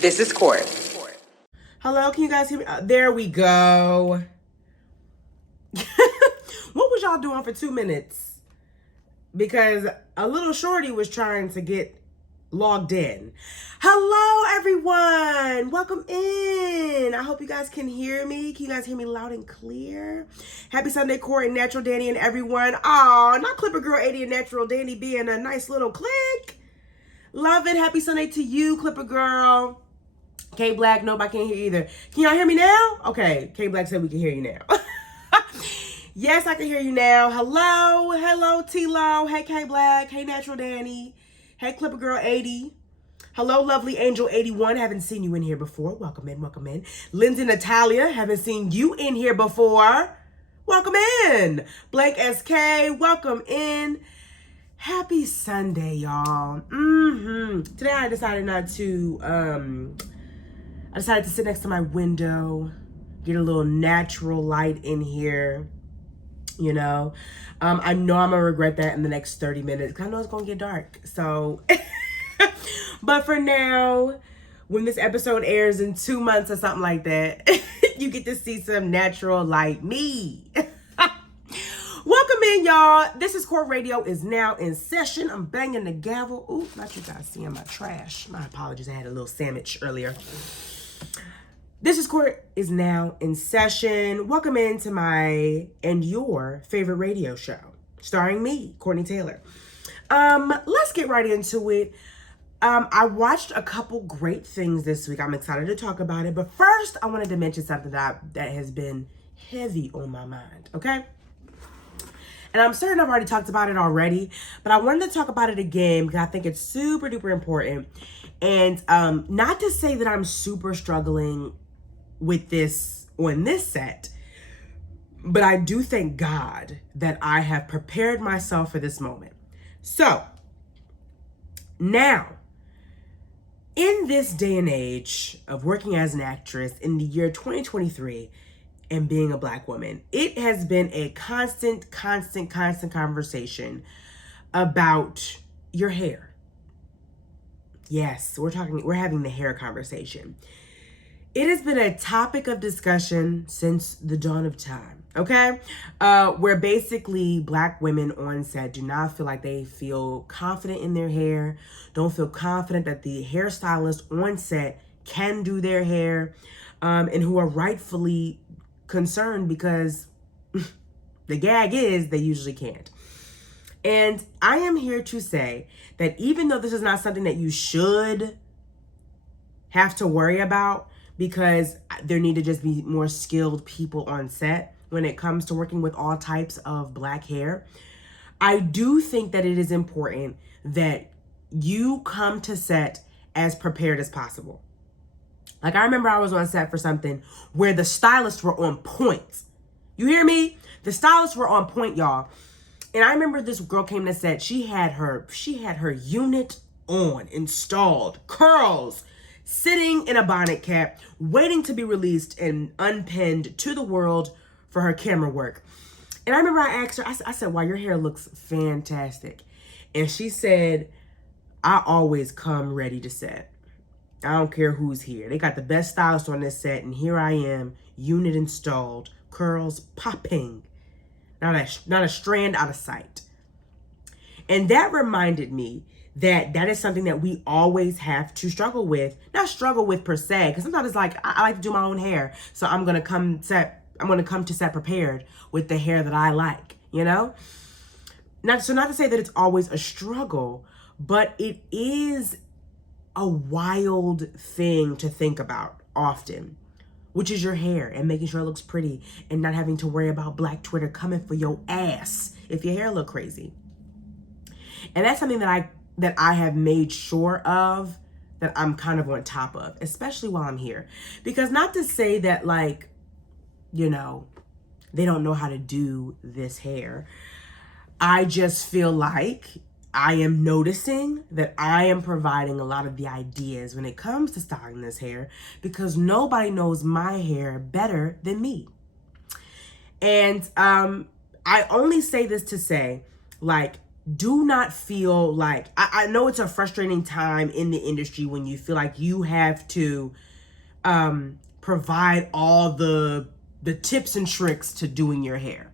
This is Court. Hello, can you guys hear me? There we go. What was y'all doing for 2 minutes? Because a little shorty was trying to get logged in. Hello, everyone. Welcome in. I hope you guys can hear me. Can you guys hear me loud and clear? Happy Sunday, Court and Natural Danny and everyone. Aw, not Clipper Girl 80 and Natural Danny being a nice little click. Love it. Happy Sunday to you, Clipper Girl. K Black, nope, I can't hear either. Can y'all hear me now? Okay, K Black said we can hear you now. Yes, I can hear you now. Hello, T-Lo. Hey, K Black. Hey, Natural Danny. Hey, Clipper Girl 80. Hello, lovely Angel 81. Haven't seen you in here before. Welcome in. Lindsay Natalia. Haven't seen you in here before. Welcome in. Blake SK. Welcome in. Happy Sunday, y'all. Today I decided I decided to sit next to my window, get a little natural light in here, you know. I know I'm gonna regret that in the next 30 minutes because I know it's gonna get dark. So, but for now, when this episode airs in 2 months or something like that, you get to see some natural light me. Welcome in, y'all. This is Court Radio is now in session. I'm banging the gavel. Ooh, not you guys seeing my trash. My apologies. I had a little sandwich earlier. This is Court is now in session. Welcome into my and your favorite radio show, starring me, Courtney Taylor. Let's get right into it. I watched a couple great things this week. I'm excited to talk about it. But first, I wanted to mention something that has been heavy on my mind, okay? And I'm certain I've already talked about it already, but I wanted to talk about it again because I think it's super duper important. And not to say that I'm super struggling with this on this set, but I do thank God that I have prepared myself for this moment. So now, in this day and age of working as an actress in the year 2023 and being a Black woman, it has been a constant conversation about your hair. Yes, we're having the hair conversation. It has been a topic of discussion since the dawn of time, okay? Where basically Black women on set do not feel like they feel confident in their hair, don't feel confident that the hairstylist on set can do their hair, and who are rightfully concerned because the gag is they usually can't. And I am here to say that even though this is not something that you should have to worry about, because there need to just be more skilled people on set when it comes to working with all types of Black hair, I do think that it is important that you come to set as prepared as possible. Like, I remember I was on set for something where the stylists were on point. You hear me? The stylists were on point, y'all. And I remember this girl came to set. She had her unit on, installed, curls, sitting in a bonnet cap, waiting to be released and unpinned to the world for her camera work. And I remember I asked her, I said, wow, your hair looks fantastic. And she said, I always come ready to set. I don't care who's here. They got the best stylist on this set, and here I am, unit installed, curls popping. Not a strand out of sight. And that reminded me that is something that we always have to struggle with. Not struggle with per se, because sometimes it's like, I like to do my own hair, so I'm gonna come to set prepared with the hair that I like, you know? Not to say that it's always a struggle, but it is a wild thing to think about often, which is your hair and making sure it looks pretty and not having to worry about Black Twitter coming for your ass if your hair look crazy. And that's something that I have made sure of, that I'm kind of on top of, especially while I'm here. Because not to say that, like, you know, they don't know how to do this hair. I just feel like I am noticing that I am providing a lot of the ideas when it comes to styling this hair, because nobody knows my hair better than me. And I only say this to say, like, do not feel like, I know it's a frustrating time in the industry when you feel like you have to provide all the tips and tricks to doing your hair.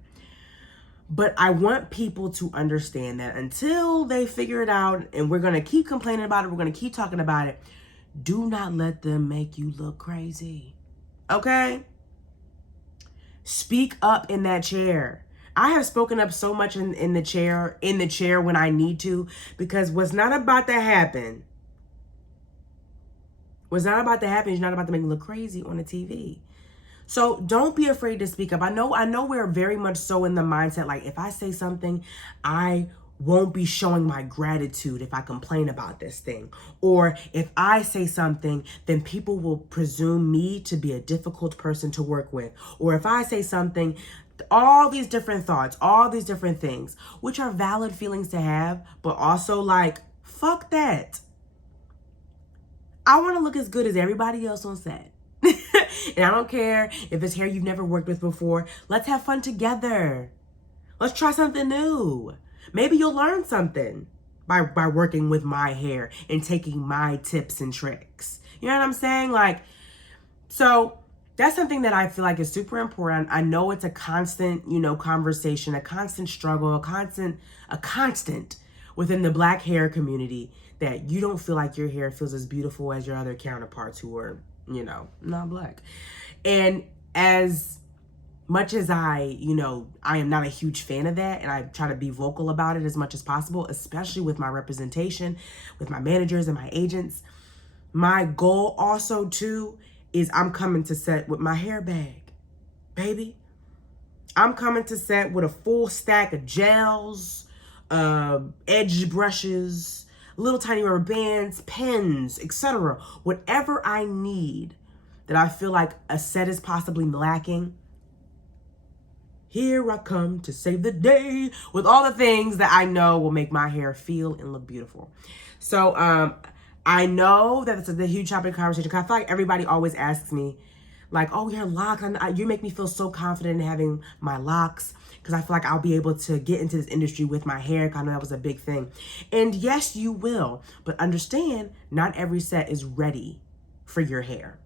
But I want people to understand that until they figure it out, and we're going to keep complaining about it, we're going to keep talking about it, do not let them make you look crazy. Okay? Speak up in that chair. I have spoken up so much in the chair when I need to, because what's not about to happen is you're not about to make me look crazy on the TV. So don't be afraid to speak up. I know we're very much so in the mindset, like, if I say something, I won't be showing my gratitude if I complain about this thing. Or if I say something, then people will presume me to be a difficult person to work with. Or if I say something, all these different thoughts, all these different things, which are valid feelings to have, but also like, fuck that. I want to look as good as everybody else on set. And I don't care if it's hair you've never worked with before. Let's have fun together. Let's try something new. Maybe you'll learn something by working with my hair and taking my tips and tricks. You know what I'm saying? Like, so that's something that I feel like is super important. I know it's a constant, conversation, a constant struggle, a constant within the Black hair community, that you don't feel like your hair feels as beautiful as your other counterparts who are, not Black. And as much as I am not a huge fan of that, and I try to be vocal about it as much as possible, especially with my representation, with my managers and my agents, my goal also too is I'm coming to set with my hair bag, baby. I'm coming to set with a full stack of gels, edge brushes, little tiny rubber bands, pens, etc. Whatever I need that I feel like a set is possibly lacking, here I come to save the day with all the things that I know will make my hair feel and look beautiful. So I know that it's a huge topic of conversation, because I feel like everybody always asks me, like, oh, your locks, you make me feel so confident in having my locks, because I feel like I'll be able to get into this industry with my hair. I know that was a big thing. And yes, you will. But understand, not every set is ready for your hair.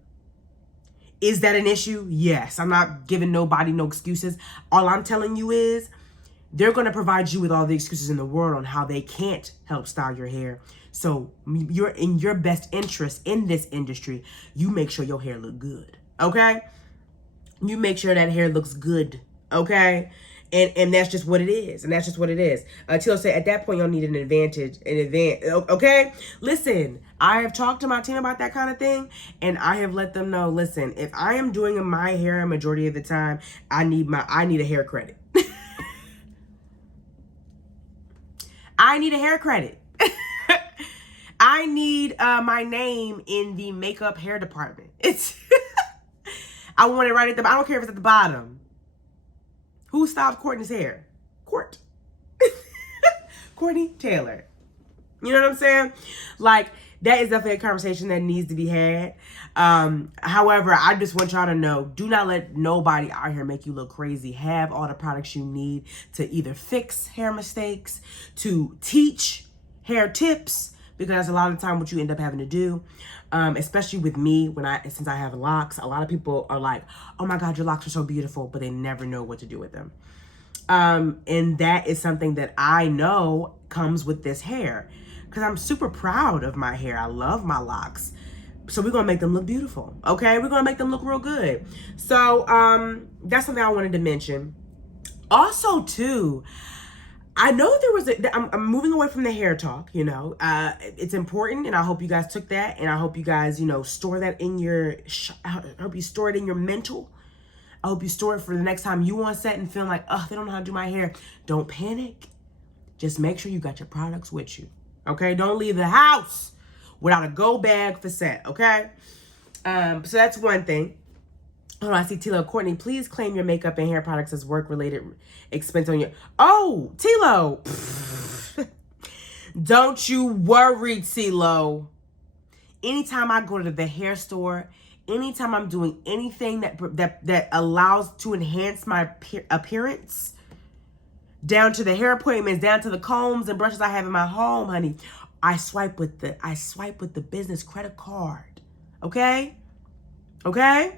Is that an issue? Yes. I'm not giving nobody no excuses. All I'm telling you is they're going to provide you with all the excuses in the world on how they can't help style your hair. So you're in your best interest in this industry. You make sure your hair look good. Okay? You make sure that hair looks good. Okay? And that's just what it is. And that's just what it is. Tilo said, at that point, you'll need an advantage. Okay? Listen, I have talked to my team about that kind of thing. And I have let them know, listen, if I am doing my hair a majority of the time, I need a hair credit. I need a hair credit. I need my name in the makeup hair department. I want it right at the bottom. I don't care if it's at the bottom. Who styled Courtney's hair? Courtney Taylor. You know what I'm saying? Like, that is definitely a conversation that needs to be had. However, I just want y'all to know, do not let nobody out here make you look crazy. Have all the products you need to either fix hair mistakes, to teach hair tips, because that's a lot of the time what you end up having to do. Especially with me, since I have locks, a lot of people are like, oh my God, your locks are so beautiful, but they never know what to do with them. And that is something that I know comes with this hair, because I'm super proud of my hair. I love my locks. So we're going to make them look beautiful. Okay. We're going to make them look real good. So, that's something I wanted to mention. Also too, I know I'm moving away from the hair talk, it's important, and I hope you guys took that, and I hope you guys, store that in I hope you store it in your mental. I hope you store it for the next time you on set and feel like, oh, they don't know how to do my hair. Don't panic. Just make sure you got your products with you, okay? Don't leave the house without a go bag for set, okay? So that's one thing. Oh, I see Tilo. Courtney, please claim your makeup and hair products as work-related expense on your... Oh, Tilo. Don't you worry, Tilo. Anytime I go to the hair store, anytime I'm doing anything that allows to enhance my appearance, down to the hair appointments, down to the combs and brushes I have in my home, honey. I swipe with the business credit card. Okay? Okay?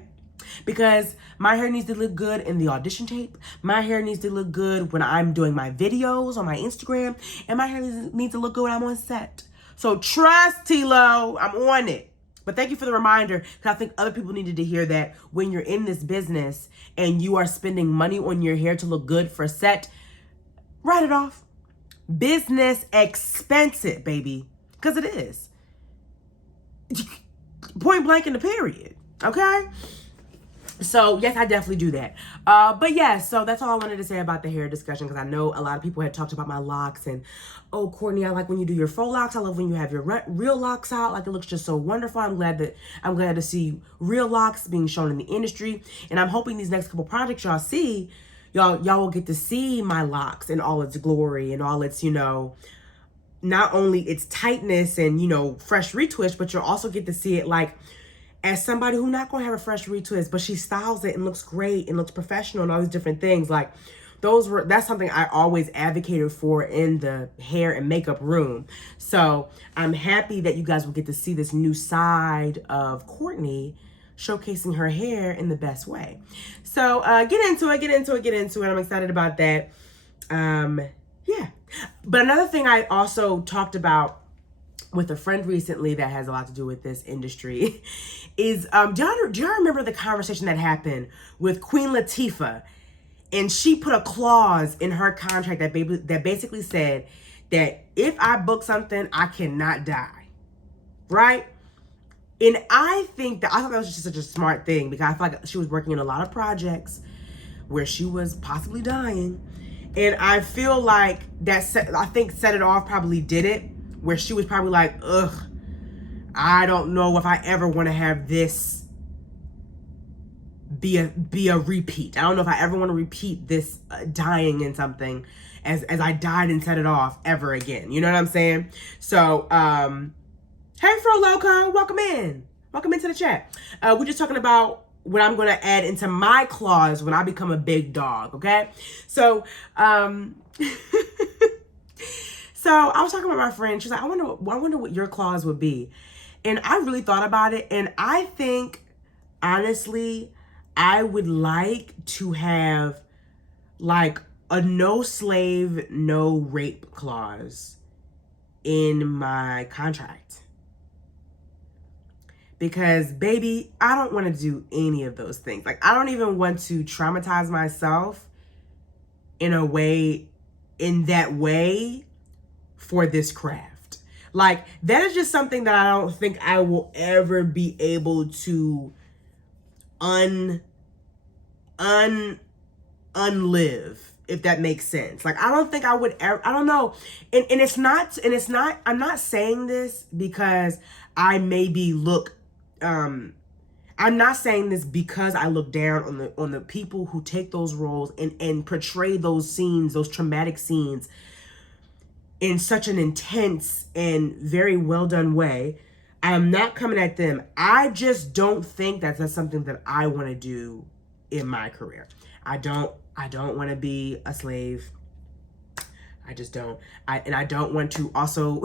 Because my hair needs to look good in the audition tape. My hair needs to look good when I'm doing my videos on my Instagram. And my hair needs to look good when I'm on set. So trust, T-Lo. I'm on it. But thank you for the reminder, because I think other people needed to hear that when you're in this business and you are spending money on your hair to look good for set, write it off. Business expensive, baby. Because it is. Point blank in the period. Okay? So, yes, I definitely do that. But yeah, so that's all I wanted to say about the hair discussion, because I know a lot of people had talked about my locks and, oh, Courtney, I like when you do your faux locks. I love when you have your real locks out. Like, it looks just so wonderful. I'm glad to see real locks being shown in the industry. And I'm hoping these next couple projects y'all see, y'all will get to see my locks in all its glory and all its, not only its tightness and, fresh retwist, but you'll also get to see it like, as somebody who's not going to have a fresh retwist, but she styles it and looks great and looks professional and all these different things. Like, that's something I always advocated for in the hair and makeup room. So I'm happy that you guys will get to see this new side of Courtney showcasing her hair in the best way. So get into it. I'm excited about that. Yeah. But another thing I also talked about with a friend recently that has a lot to do with this industry is, do y'all remember the conversation that happened with Queen Latifah? And she put a clause in her contract that basically said that if I book something, I cannot die, right? And I thought that was just such a smart thing, because I feel like she was working in a lot of projects where she was possibly dying. And I feel like set it off probably did it, where she was probably like, ugh, I don't know if I ever want to have this be a repeat. I don't know if I ever want to repeat this dying in something as I died and set it off ever again. You know what I'm saying? So, hey, Fro Loco, welcome into the chat. We're just talking about what I'm going to add into my clause when I become a big dog, okay? So, so I was talking about my friend. She's like, I wonder what your clause would be. And I really thought about it. And I think, honestly, I would like to have like a no slave, no rape clause in my contract. Because, baby, I don't want to do any of those things. Like, I don't even want to traumatize myself in that way for this craft. Like, that is just something that I don't think I will ever be able to unlive, if that makes sense. Like, I don't think I would ever, I don't know. And it's not, I'm not saying this because I maybe look, I'm not saying this because I look down on the people who take those roles and portray those scenes, those traumatic scenes in such an intense and very well done way. I'm not coming at them. I just don't think that's something that I want to do in my career. I don't want to be a slave. I just don't. I don't want to also,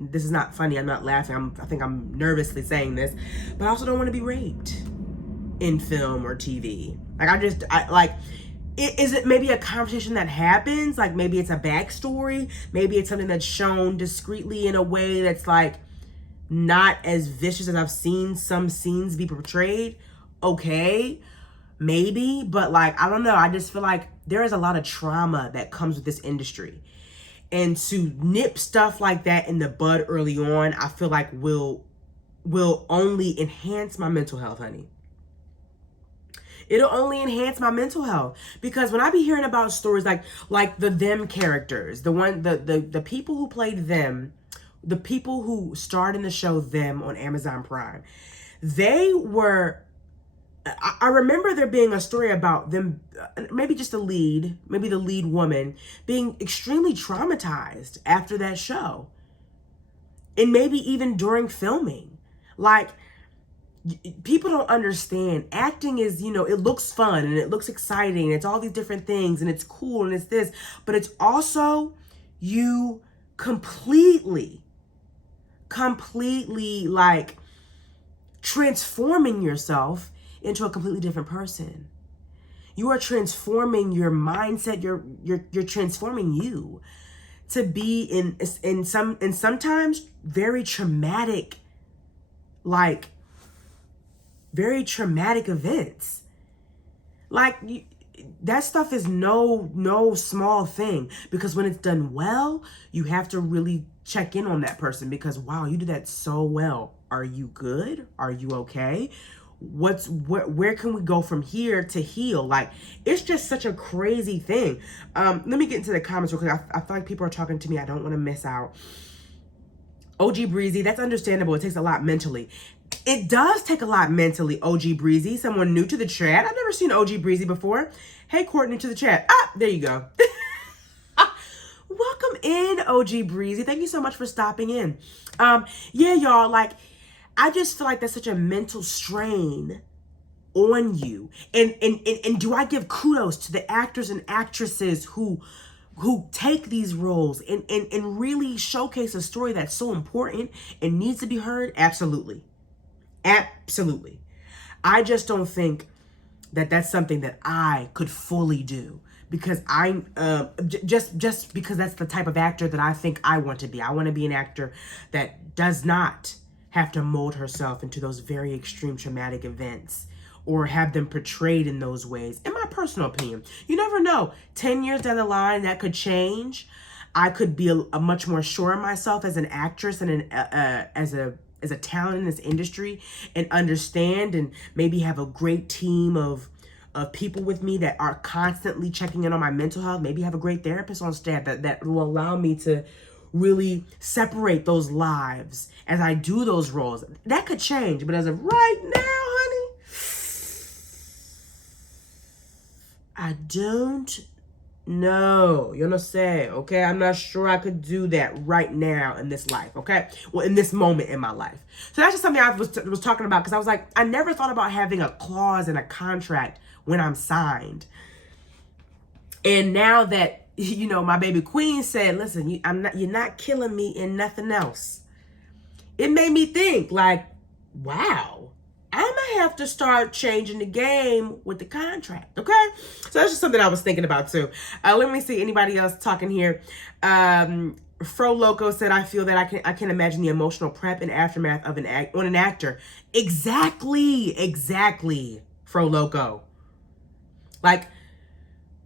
this is not funny, I'm not laughing, I think I'm nervously saying this, but I also don't want to be raped in film or TV. Is it maybe a conversation that happens? Like, maybe it's a backstory. Maybe it's something that's shown discreetly in a way that's like not as vicious as I've seen some scenes be portrayed. Okay, maybe, but like, I don't know. I just feel like there is a lot of trauma that comes with this industry. And to nip stuff like that in the bud early on, I feel like will only enhance my mental health, honey. It'll only enhance my mental health, because when I be hearing about stories like the them characters, the people who played them, the people who starred in the show Them on Amazon Prime, they were, I remember there being a story about them, maybe the lead woman being extremely traumatized after that show. And maybe even during filming. Like, People don't understand. Acting is, it looks fun and it looks exciting. And it's all these different things and it's cool and it's this, but it's also you completely like transforming yourself into a completely different person. You are transforming your mindset. You're transforming you to be in sometimes very traumatic, like very traumatic events. Like that stuff is no small thing, because when it's done well, you have to really check in on that person, because wow, you did that so well. Are you good? Are you okay? Where can we go from here to heal? Like, it's just such a crazy thing. Let me get into the comments real quick. I feel like people are talking to me. I don't want to miss out. OG Breezy, that's understandable. It takes a lot mentally. It does take a lot mentally, OG Breezy. Someone new to the chat. I've never seen OG Breezy before. Hey, Courtney to the chat. Ah, there you go. Welcome in, OG Breezy. Thank you so much for stopping in. Yeah, y'all, like, I just feel like that's such a mental strain on you. And do I give kudos to the actors and actresses who take these roles and really showcase a story that's so important and needs to be heard? Absolutely. Absolutely. I just don't think that that's something that I could fully do, because I'm just because that's the type of actor that I think I want to be. I want to be an actor that does not have to mold herself into those very extreme traumatic events or have them portrayed in those ways. In my personal opinion, you never know. 10 years down the line, that could change. I could be a much more sure of myself as an actress and as a talent in this industry, and understand and maybe have a great team of people with me that are constantly checking in on my mental health. Maybe have a great therapist on staff that will allow me to really separate those lives as I do those roles. That could change, but as of right now, honey, I don't know. You know say, okay? I'm not sure I could do that right now in this life, okay? Well, in this moment in my life. So that's just something I was talking about, because I was like, I never thought about having a clause in a contract when I'm signed. And now that, my baby queen said, listen, you're not killing me in nothing else. It made me think, like, wow, I might have to start changing the game with the contract, okay? So that's just something I was thinking about too. Let me see anybody else talking here. Fro Loco said, I feel that I can imagine the emotional prep and aftermath of an actor. Exactly, Fro Loco. Like,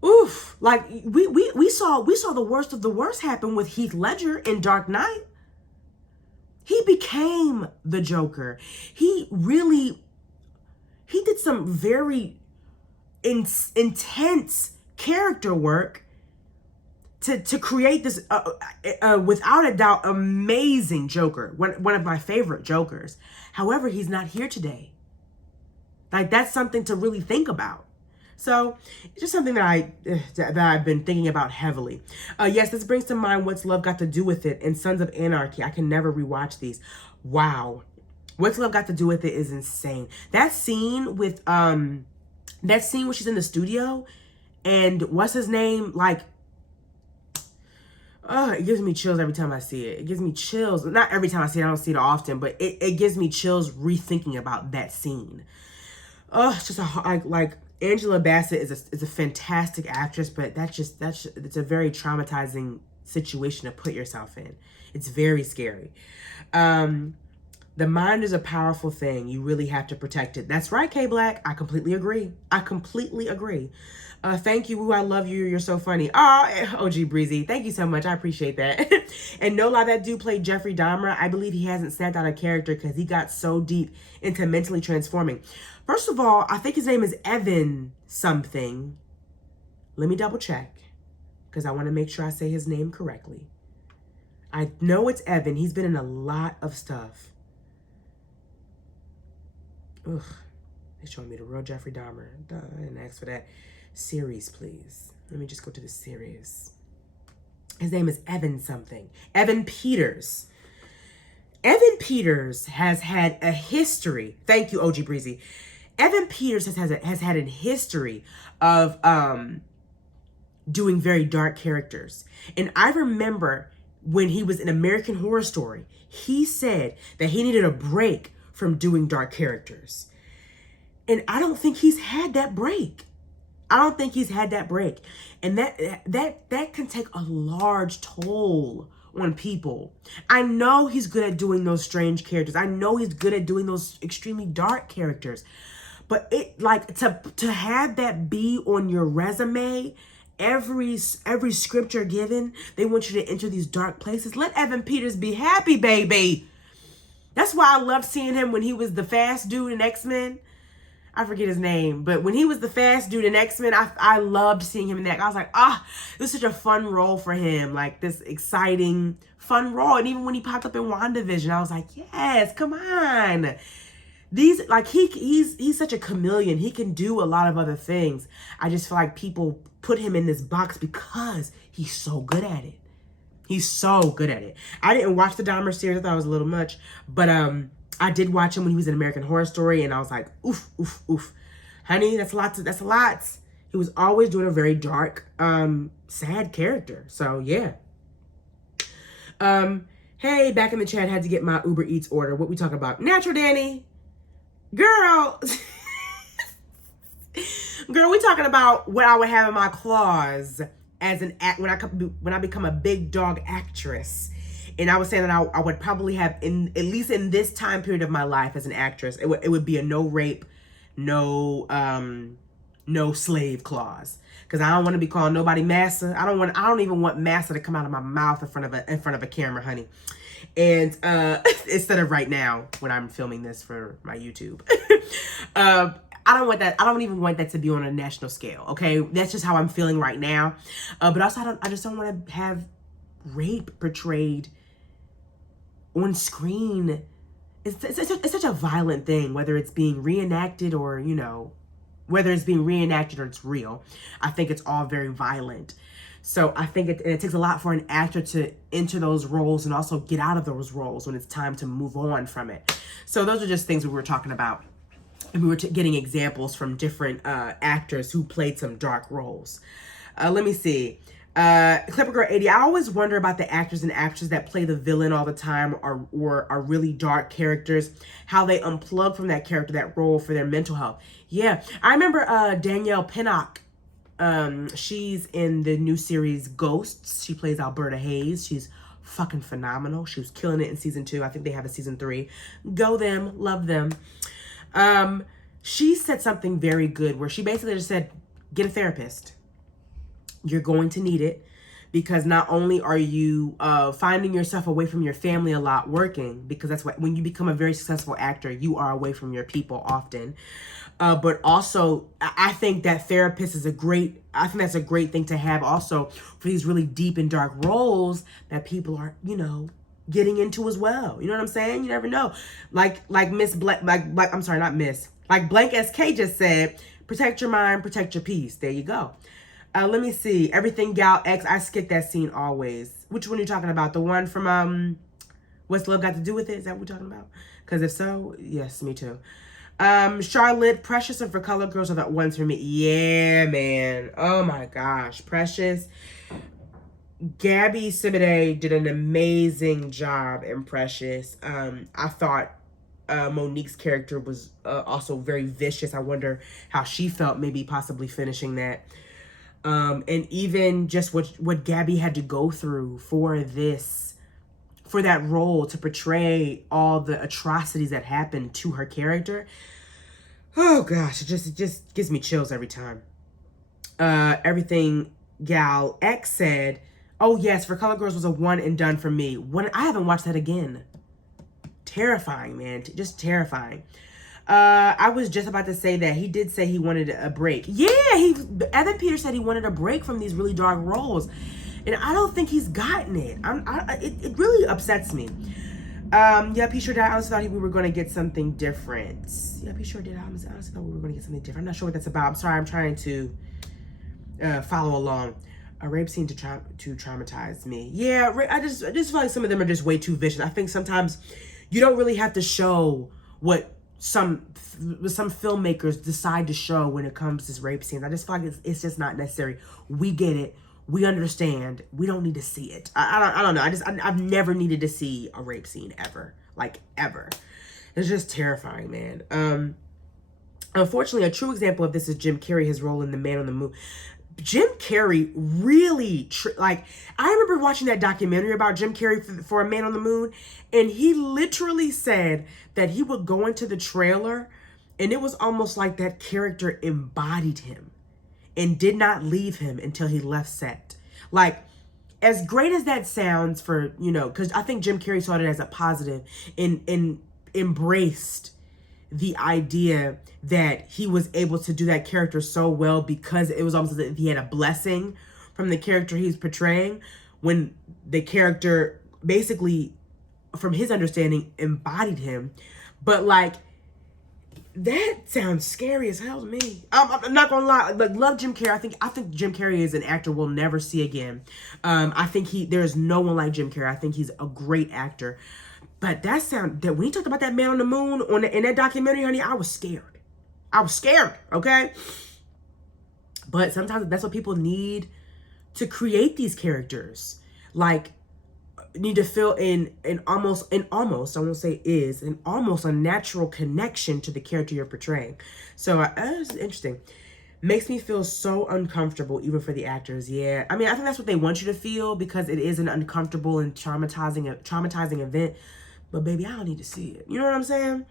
oof, like we saw the worst of the worst happen with Heath Ledger in Dark Knight. He became the Joker. He did some very intense character work to create this, without a doubt, amazing Joker. One of my favorite Jokers. However, he's not here today. Like, that's something to really think about. So it's just something that I've been thinking about heavily. Yes, this brings to mind What's Love Got to Do with It and Sons of Anarchy. I can never rewatch these. Wow. What's Love Got to Do with It is insane. That scene where she's in the studio and what's his name, like, it gives me chills every time I see it. It gives me chills. Not every time I see it. I don't see it often, but it gives me chills rethinking about that scene. It's just like Angela Bassett is a fantastic actress, but it's a very traumatizing situation to put yourself in. It's very scary. The mind is a powerful thing. You really have to protect it. That's right, K Black. I completely agree. Thank you. Ooh, I love you. You're so funny. Oh, OG Breezy. Thank you so much. I appreciate that. And no lie, that dude played Jeffrey Dahmer. I believe he hasn't snapped out a character because he got so deep into mentally transforming. First of all, I think his name is Evan something. Let me double check, because I want to make sure I say his name correctly. I know it's Evan. He's been in a lot of stuff. Ugh. They're showing me the real Jeffrey Dahmer. Duh, I didn't ask for that. Series, please. Let me just go to the series. His name is Evan something. Evan Peters. Evan Peters has had a history. Thank you, OG Breezy. Evan Peters has had a history of doing very dark characters. And I remember when he was in American Horror Story, he said that he needed a break from doing dark characters. And I don't think he's had that break. I don't think he's had that break. And that can take a large toll on people. I know he's good at doing those strange characters. I know he's good at doing those extremely dark characters. But it, like, to have that be on your resume, every script you're given, they want you to enter these dark places. Let Evan Peters be happy, baby. That's why I loved seeing him when he was the fast dude in X-Men. I forget his name, but when he was the fast dude in X-Men, I loved seeing him in that. I was like, it was such a fun role for him, like this exciting, fun role. And even when he popped up in WandaVision, I was like, yes, come on. These, like, he's such a chameleon. He can do a lot of other things. I just feel like people put him in this box because he's so good at it. He's so good at it. I didn't watch the Dahmer series. I thought it was a little much, but I did watch him when he was in American Horror Story, and I was like, oof, oof, oof. Honey, that's a lot. That's a lot. He was always doing a very dark, sad character. So, yeah. Hey, back in the chat, had to get my Uber Eats order. What we talking about? Natural Danny. Girl. Girl, we talking about what I would have in my claws as an act when I become a big dog actress. And I was saying that I would probably have, at least in this time period of my life as an actress, it would be a no rape, no slave clause. Because I don't want to be called nobody massa. I don't even want massa to come out of my mouth in front of a camera, honey. And instead of right now when I'm filming this for my YouTube. I don't want that. I don't even want that to be on a national scale. Okay, that's just how I'm feeling right now. But also, I just don't want to have rape portrayed on screen. It's such a violent thing, whether it's being reenacted or, you know, whether it's being reenacted or it's real. I think it's all very violent. So I think it takes a lot for an actor to enter those roles and also get out of those roles when it's time to move on from it. So those are just things we were talking about. And we were getting examples from different actors who played some dark roles. Let me see. Clipper Girl 80, I always wonder about the actors and actresses that play the villain all the time or are really dark characters, how they unplug from that character, that role for their mental health. Yeah, I remember Danielle Pinnock. She's in the new series Ghosts. She plays Alberta Hayes. She's fucking phenomenal. She was killing it in season 2. I think they have a season 3. Go them, love them. She said something very good where she basically just said, get a therapist. You're going to need it because not only are you finding yourself away from your family a lot working, because that's what, when you become a very successful actor, you are away from your people often. But also, I think that therapist is I think that's a great thing to have also for these really deep and dark roles that people are, you know, getting into as well. You know what I'm saying? You never know. Like Miss Blank, I'm sorry, not Miss. Like Blank SK just said, protect your mind, protect your peace. There you go. Let me see. Everything Gal X. I skip that scene always. Which one are you talking about? The one from What's Love Got to Do with It? Is that what we're talking about? Because if so, yes, me too. Charlotte, Precious, and For Color Girls are the ones for me. Yeah, man. Oh my gosh. Precious. Gabby Sidibe did an amazing job in Precious. I thought Monique's character was also very vicious. I wonder how she felt maybe possibly finishing that. And even just what Gabby had to go through for that role to portray all the atrocities that happened to her character. Oh gosh, it just gives me chills every time. Everything Gal X said, oh yes, For Color Girls was a one and done for me. I haven't watched that again. Terrifying, man, just terrifying. I was just about to say that he did say he wanted a break. Yeah, Evan Peters said he wanted a break from these really dark roles, and I don't think he's gotten it. It really upsets me. Yep, he sure did. I honestly thought we were going to get something different. Yep, he sure did. I honestly thought we were going to get something different. I'm not sure what that's about. I'm sorry. I'm trying to follow along. A rape scene to traumatize me. Yeah, I just feel like some of them are just way too vicious. I think sometimes You don't really have to show what some filmmakers decide to show when it comes to rape scenes. I just feel like it's just not necessary. We get it. We understand. We don't need to see it. I don't know. I've never needed to see a rape scene ever. Like, ever. It's just terrifying, man. Unfortunately, a true example of this is Jim Carrey, his role in The Man on the Moon. Jim Carrey really, I remember watching that documentary about Jim Carrey for A Man on the Moon, and he literally said that he would go into the trailer, and it was almost like that character embodied him and did not leave him until he left set. Like, as great as that sounds for, because I think Jim Carrey saw it as a positive and embraced the idea that he was able to do that character so well because it was almost as if he had a blessing from the character he's portraying, when the character basically, from his understanding, embodied him. But like, that sounds scary as hell to me. I'm not gonna lie. Like, love Jim Carrey. I think Jim Carrey is an actor we'll never see again. I think there's no one like Jim Carrey. I think he's a great actor. But that when he talked about that Man on the Moon in that documentary, honey, I was scared. Okay? But sometimes that's what people need to create these characters. Like, need to feel almost I won't say is, an almost a natural connection to the character you're portraying. So it's interesting. Makes me feel so uncomfortable, even for the actors. Yeah, I mean, I think that's what they want you to feel, because it is an uncomfortable and traumatizing event. But baby, I don't need to see it. You know what I'm saying?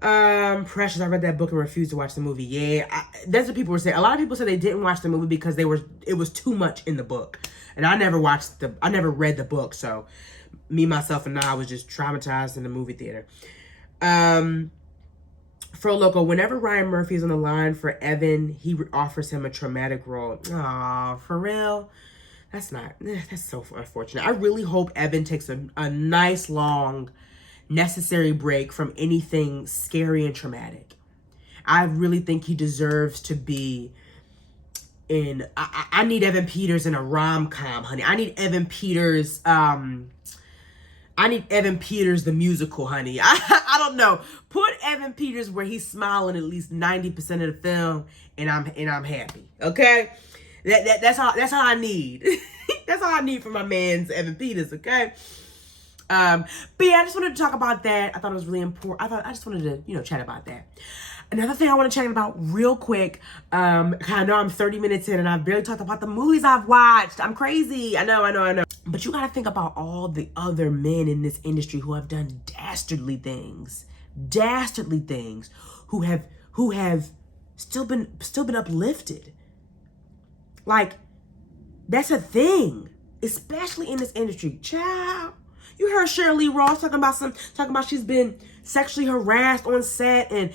Precious, I read that book and refused to watch the movie. Yeah, that's what people were saying. A lot of people said they didn't watch the movie because it was too much in the book. And I never read the book, so me, myself, and I was just traumatized in the movie theater. Fro Loco, whenever Ryan Murphy is on the line for Evan, he offers him a traumatic role. Aw, for real? That's so unfortunate. I really hope Evan takes a nice, long, necessary break from anything scary and traumatic. I really think he deserves to be in, I need Evan Peters in a rom-com, honey. I need Evan Peters, the musical, honey. I don't know. Put Evan Peters where he's smiling at least 90% of the film, and I'm happy. Okay? That's all I need. That's all I need from my man's Evan Peters, okay? But yeah, I just wanted to talk about that. I thought it was really important. I just wanted to, chat about that. Another thing I want to chat about real quick, I know I'm 30 minutes in and I've barely talked about the movies I've watched. I'm crazy. I know. But you got to think about all the other men in this industry who have done dastardly things, who have still been uplifted. Like, that's a thing, especially in this industry. Child, you heard Sheryl Lee Ross talking about she's been sexually harassed on set and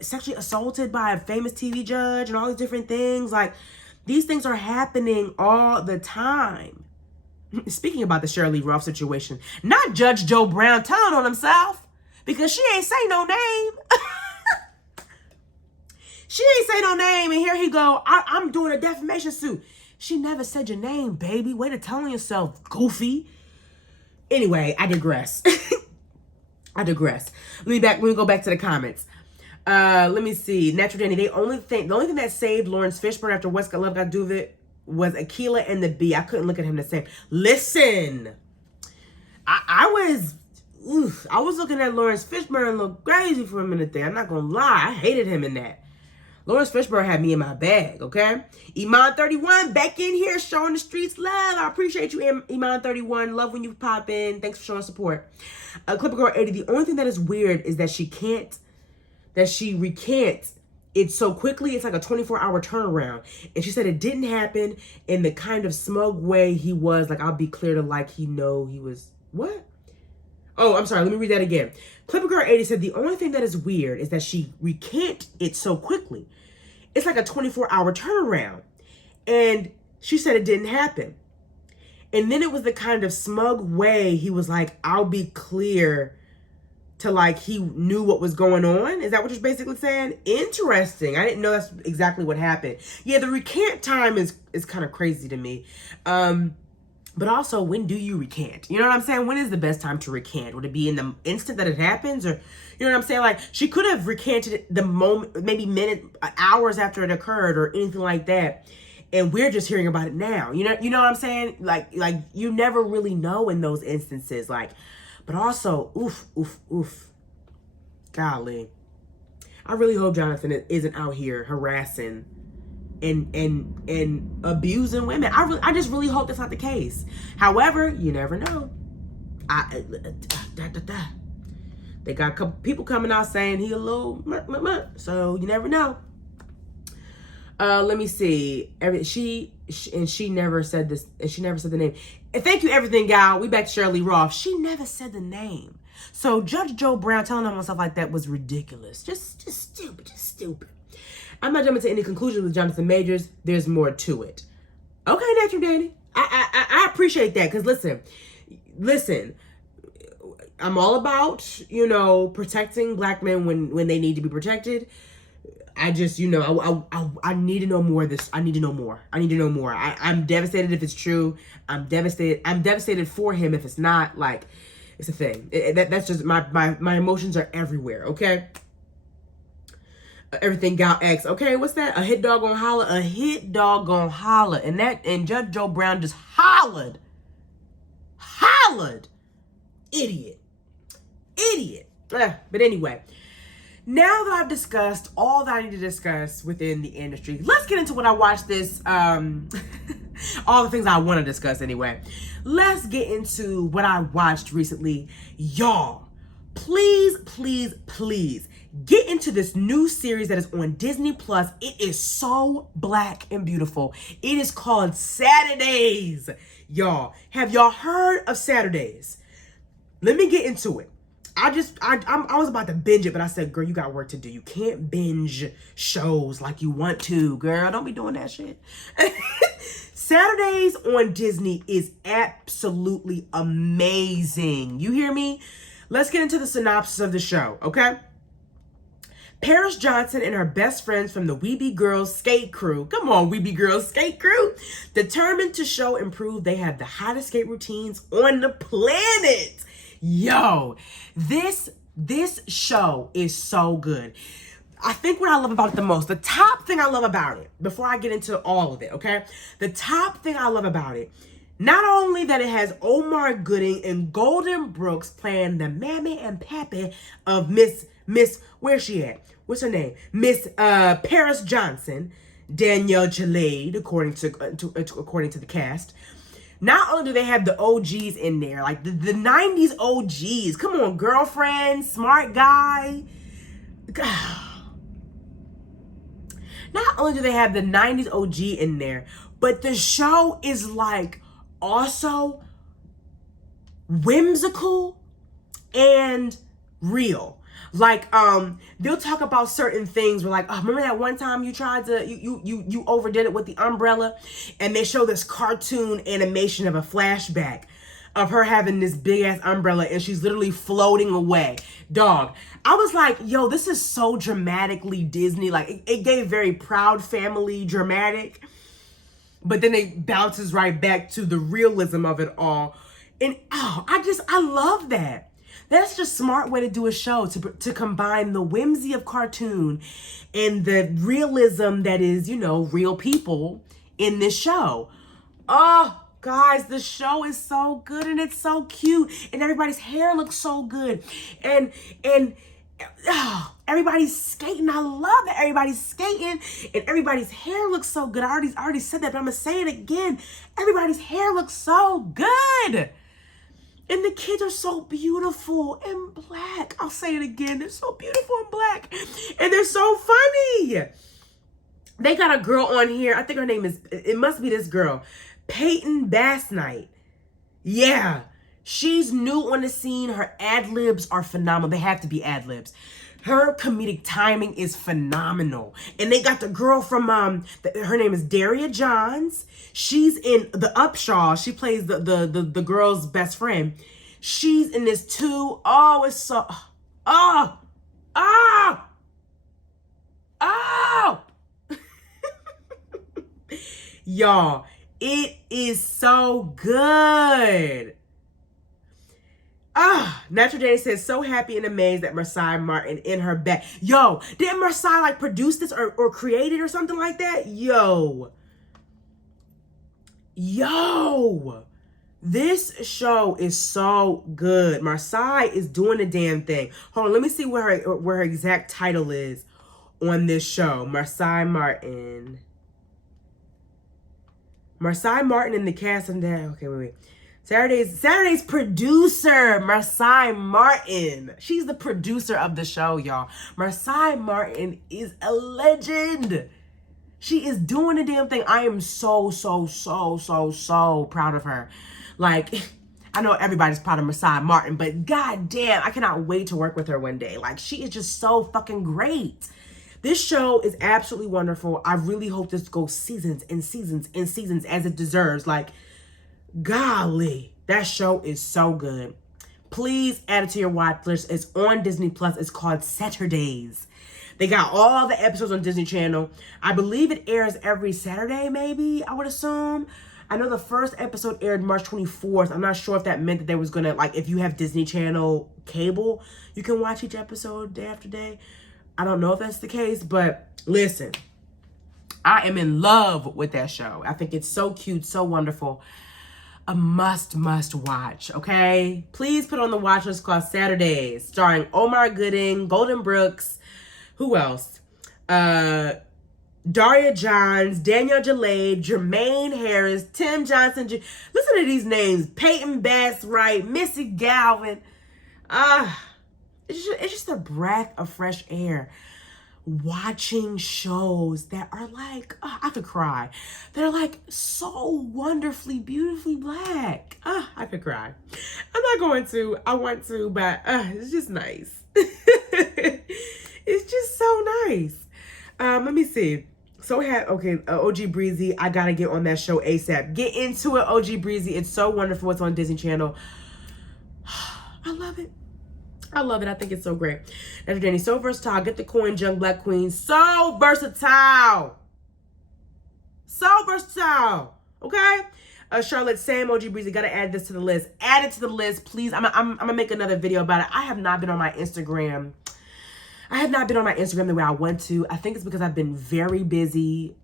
sexually assaulted by a famous TV judge and all these different things. Like, these things are happening all the time. Speaking about the Sheryl Lee Ross situation, not Judge Joe Brown telling on himself, because she ain't say no name. She ain't say no name, and here he go, I'm doing a defamation suit. She never said your name, baby. Way to tell on yourself, goofy. Anyway, I digress. Let me go back to the comments. Let me see. Natural Danny, the only thing that saved Lawrence Fishburne after West Got Love Got Do It was Aquila and the Bee. I couldn't look at him the same. Listen, I was looking at Lawrence Fishburne look crazy for a minute there. I'm not gonna lie, I hated him in that. Lawrence Fishburne had me in my bag, okay? Iman31 back in here showing the streets love. I appreciate you, Iman31. Love when you pop in. Thanks for showing support. Clipper Girl 80, the only thing that is weird is that she recants it so quickly. It's like a 24-hour turnaround. And she said it didn't happen in the kind of smug way he was. Like, I'll be clear to like he know he was, what? Oh, I'm sorry. Let me read that again. Clipper Girl 80 said the only thing that is weird is that she recanted it so quickly. It's like a 24-hour turnaround. And she said it didn't happen. And then it was the kind of smug way he was like, I'll be clear to like he knew what was going on. Is that what you're basically saying? Interesting. I didn't know that's exactly what happened. Yeah, the recant time is kind of crazy to me. But also, when do you recant? You know what I'm saying? When is the best time to recant? Would it be in the instant that it happens? Or, you know what I'm saying? Like, she could have recanted it the moment, maybe hours after it occurred or anything like that. And we're just hearing about it now. You know what I'm saying? Like you never really know in those instances. Like, but also, oof. Golly. I really hope Jonathan isn't out here harassing and abusing women. I just really hope that's not the case. However, you never know. They got a couple people coming out saying he a little so you never know. Let me see. She never said this, and she never said the name. And thank you, everything, gal. We back to Shirley Roth. She never said the name. So Judge Joe Brown telling him stuff like that was ridiculous. Just stupid. I'm not jumping to any conclusions with Jonathan Majors. There's more to it. Okay, Natural Danny. I appreciate that, because listen. I'm all about, protecting black men when they need to be protected. I just, I need to know more of this. I need to know more. I'm devastated if it's true. I'm devastated for him if it's not. Like, it's a thing. That's just my emotions are everywhere. Okay. Everything gal X. Okay, what's that? A hit dog gonna holler. A hit dog gonna holler. And Judge Joe Brown just hollered. Idiot. But anyway. Now that I've discussed all that I need to discuss within the industry, let's get into what I watched this, all the things I want to discuss anyway. Let's get into what I watched recently. Y'all, please get into this new series that is on Disney Plus. It is so black and beautiful. It is called Saturdays. Y'all, have y'all heard of Saturdays? Let me get into it. I was about to binge it, but I said, girl, you got work to do. You can't binge shows like you want to, girl. Don't be doing that shit. Saturdays on Disney is absolutely amazing. You hear me? Let's get into the synopsis of the show, okay? Paris Johnson and her best friends from the Weeby Girls skate crew, come on, Weeby Girls skate crew, determined to show and prove they have the hottest skate routines on the planet. Yo, this show is so good. I think what I love about it the most, the top thing I love about it, before I get into all of it, okay? The top thing I love about it, not only that it has Omar Gooding and Golden Brooks playing the mammy and pappy of Miss, where's she at? What's her name? Miss Paris Johnson, Danielle Jallade, according to the cast. Not only do they have the OGs in there, like the 90s OGs. Come on, Girlfriend, Smart Guy. Not only do they have the 90s OG in there, but the show is like also whimsical and real. Like, they'll talk about certain things where, like, oh, remember that one time you tried to, you overdid it with the umbrella? And they show this cartoon animation of a flashback of her having this big ass umbrella and she's literally floating away. Dog, I was like, yo, this is so dramatically Disney. Like, it gave very Proud Family dramatic, but then it bounces right back to the realism of it all. And, oh, I love that. That's just a smart way to do a show, to combine the whimsy of cartoon and the realism that is, real people in this show. Oh, guys, the show is so good and it's so cute and everybody's hair looks so good. And everybody's skating. I love that everybody's skating and everybody's hair looks so good. I already said that, but I'm gonna say it again. Everybody's hair looks so good. And the kids are so beautiful and black. I'll say it again. They're so beautiful and black. And they're so funny. They got a girl on here. I think her name it must be this girl. Peyton Bassnight. Yeah. She's new on the scene. Her ad-libs are phenomenal. They have to be ad-libs. Her comedic timing is phenomenal. And they got the girl from, her name is Daria Johns. She's in The Upshaw. She plays the girl's best friend. She's in this too. Oh, it's so, Y'all, It is so good. Natural Danny says, so happy and amazed that Marsai Martin in her bed. Yo, didn't Marsai like produce this or create it or something like that? Yo. This show is so good. Marsai is doing the damn thing. Hold on, let me see where her exact title is on this show. Marsai Martin. Marsai Martin in the cast of that. Okay, wait. Saturday's producer, Marsai Martin. She's the producer of the show, y'all. Marsai Martin is a legend. She is doing the damn thing. I am so proud of her. Like, I know everybody's proud of Marsai Martin, but goddamn, I cannot wait to work with her one day. Like, she is just so fucking great. This show is absolutely wonderful. I really hope this goes seasons and seasons and seasons as it deserves. Like, golly, that show is so good. Please add it to your watch list. It's on Disney Plus. It's called Saturdays. They got all the episodes on Disney Channel. I believe it airs every Saturday, maybe, I would assume. I know the first episode aired March 24th. I'm not sure if that meant that they was going to, like, if you have Disney Channel cable, you can watch each episode day after day. I don't know if that's the case, but listen, I am in love with that show. I think it's so cute, so wonderful. A must watch, okay? Please put on the watch list called Saturdays, starring Omar Gooding, Golden Brooks, who else? Daria Johns, Danielle Jalaid, Jermaine Harris, Tim Johnson. Listen to these names. Peyton Bass Wright, Missy Galvin. It's just a breath of fresh air. Watching shows that are like, I could cry. They're like so wonderfully, beautifully black. I could cry. I'm not going to. I want to, but it's just nice. It's just so nice. Let me see. OG Breezy. I gotta get on that show ASAP. Get into it, OG Breezy. It's so wonderful. It's on Disney Channel. I love it. I think it's so great. Natural Danny, so versatile. Get the coin, Young Black Queen. So versatile. Okay? Charlotte, Sam, OG Breezy, gotta add this to the list. Add it to the list, please. I'm gonna make another video about it. I have not been on my Instagram. The way I want to. I think it's because I've been very busy.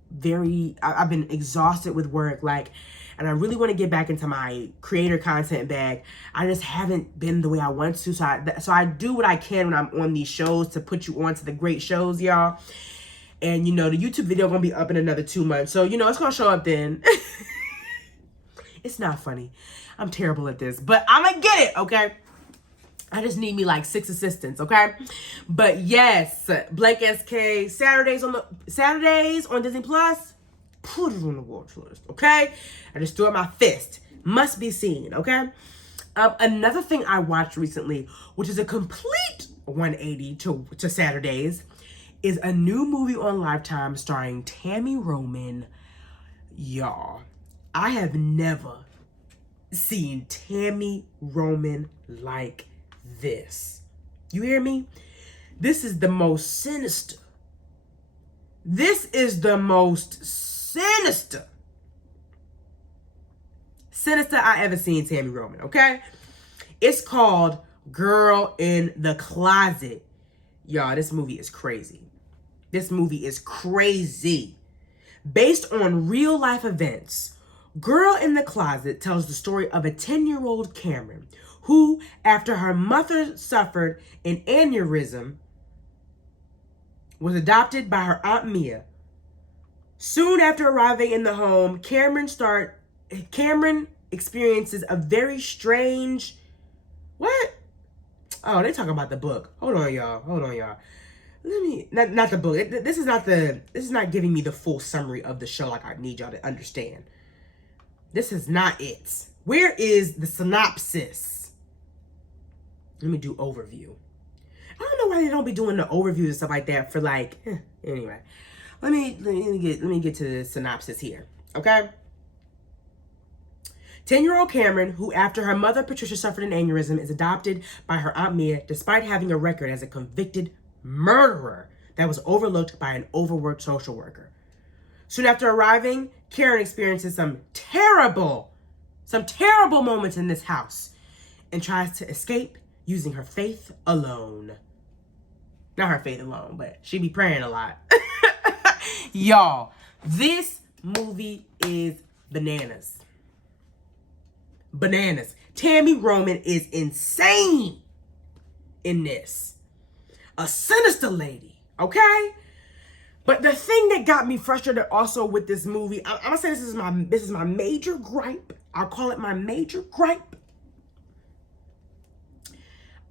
I've been exhausted with work. And I really want to get back into my creator content bag. I just haven't been the way I want to. So I do what I can when I'm on these shows to put you on to the great shows, y'all. And, the YouTube video going to be up in another 2 months. So, it's going to show up then. It's not funny. I'm terrible at this. But I'm going to get it, okay? I just need me 6 assistants, okay? But yes, Blake SK, Saturdays on Disney Plus. Put it on the watch list, okay? I just threw up my fist. Must be seen, okay? Another thing I watched recently, which is a complete 180 to Saturdays, is a new movie on Lifetime starring Tami Roman. Y'all, I have never seen Tami Roman like this. You hear me? This is the most sinister. Sinister I ever seen Tami Roman, okay? It's called Girl in the Closet. Y'all, this movie is crazy. Based on real life events, Girl in the Closet tells the story of a 10-year-old Cameron who, after her mother suffered an aneurysm, was adopted by her Aunt Mia. Soon after arriving in the home, Cameron experiences a very strange... What? Oh, they talking about the book. Hold on, y'all. Not the book. This is not giving me the full summary of the show like I need y'all to understand. This is not it. Where is the synopsis? Let me do overview. I don't know why they don't be doing the overviews and stuff like that for anyway. Let me get to the synopsis here, okay? 10-year-old Cameron, who after her mother Patricia suffered an aneurysm, is adopted by her Aunt Mia despite having a record as a convicted murderer that was overlooked by an overworked social worker. Soon after arriving, Karen experiences some terrible moments in this house and tries to escape using her faith alone. Not her faith alone, but she be praying a lot. Y'all, this movie is bananas. Bananas. Tami Roman is insane in this. A sinister lady, okay? But the thing that got me frustrated also with this movie, I'm gonna say this is my major gripe. I'll call it my major gripe.